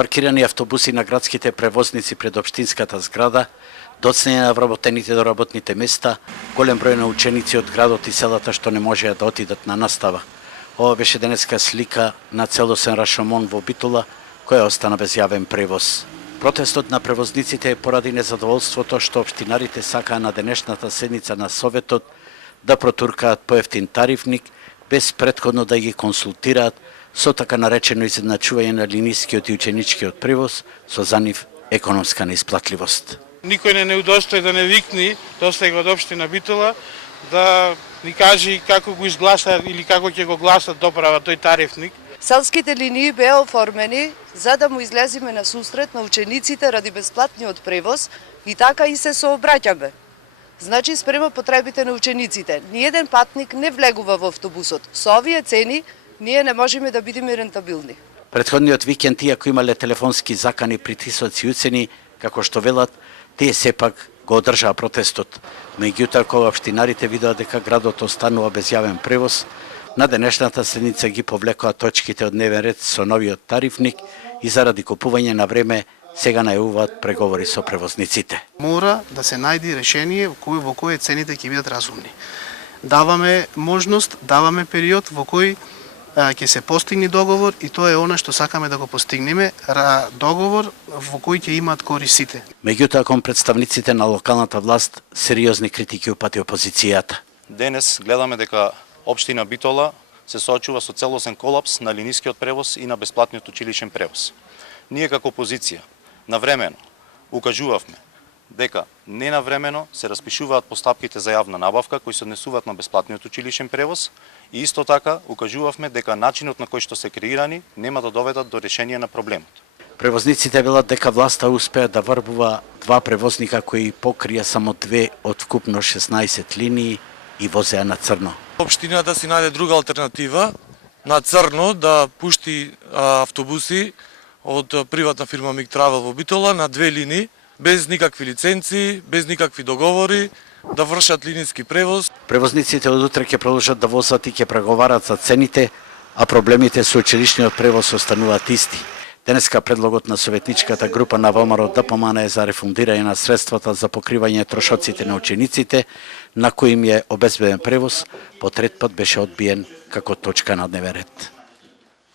Паркирани автобуси на градските превозници пред општинската зграда, доцнење на вработените до работните места, голем број на ученици од градот и селата што не можеа да отидат на настава. Ова беше денеска слика на целосен рашомон во Битола, која остана без јавен превоз. Протестот на превозниците е поради незадоволството што општинарите сакаа на денешната седница на Советот да протуркаат поевтин тарифник, без претходно да ги консултираат со така наречено изедначување на линискиот и ученичкиот превоз со за нив економска неисплатливост. Никој не удостои да не викни достега од општина Битола да ни кажи како го изгласа или како ќе го гласат доправа тој тарифник. Селските линии беа оформени за да му излеземе на сусрет на учениците ради бесплатниот превоз и така и се сообраќаме. Значи спрема потребите на учениците. Ниеден патник не влегува во автобусот. Со овие цени ние не можеме да бидеме рентабилни. Претходниот викенд, иако имале телефонски закани, притисоци и уцени, како што велат, тие сепак го одржаа протестот. Меѓутоа, кога општинарите видоа дека градот останува без јавен превоз, на денешната седница ги повлекоа точките од дневен ред со новиот тарифник и заради купување на време сега најавуваат преговори со превозниците. Мора да се најде решение во кое цените ќе бидат разумни. Даваме можност, даваме период во кој ќе се постигне договор и тоа е она што сакаме да го постигнеме, договор во кој ќе имаат корист сите. Меѓутоа, кон представниците на локалната власт сериозни критики упати опозицијата. Денес гледаме дека општина Битола се соочува со целосен колапс на линискиот превоз и на бесплатниот училишен превоз. Ние како опозиција навремено укажувавме дека ненавремено се распишуваат постапките за јавна набавка кои се однесуваат на бесплатниот училишен превоз и исто така укажувавме дека начинот на кој што се креирани нема да доведат до решение на проблемот. Превозниците велат дека власта успеа да врбува 2 превозника кои покрија само 2 од вкупно 16 линии и возеа на црно. Општината си најде друга алтернатива, на црно да пушти автобуси од приватна фирма Миг Травел во Битола на 2 линии, без никакви лиценци, без никакви договори, да вршат линиски превоз. Превозниците од утре ќе продолжат да возат и ќе преговарат за цените, а проблемите со училишниот превоз остануваат исти. Денеска предлогот на советничката група на ВМРО ДПМН е за рефундирање на средствата за покривање трошоците на учениците, на кои им е обезбеден превоз, по трет пат беше одбиен како точка на дневен ред.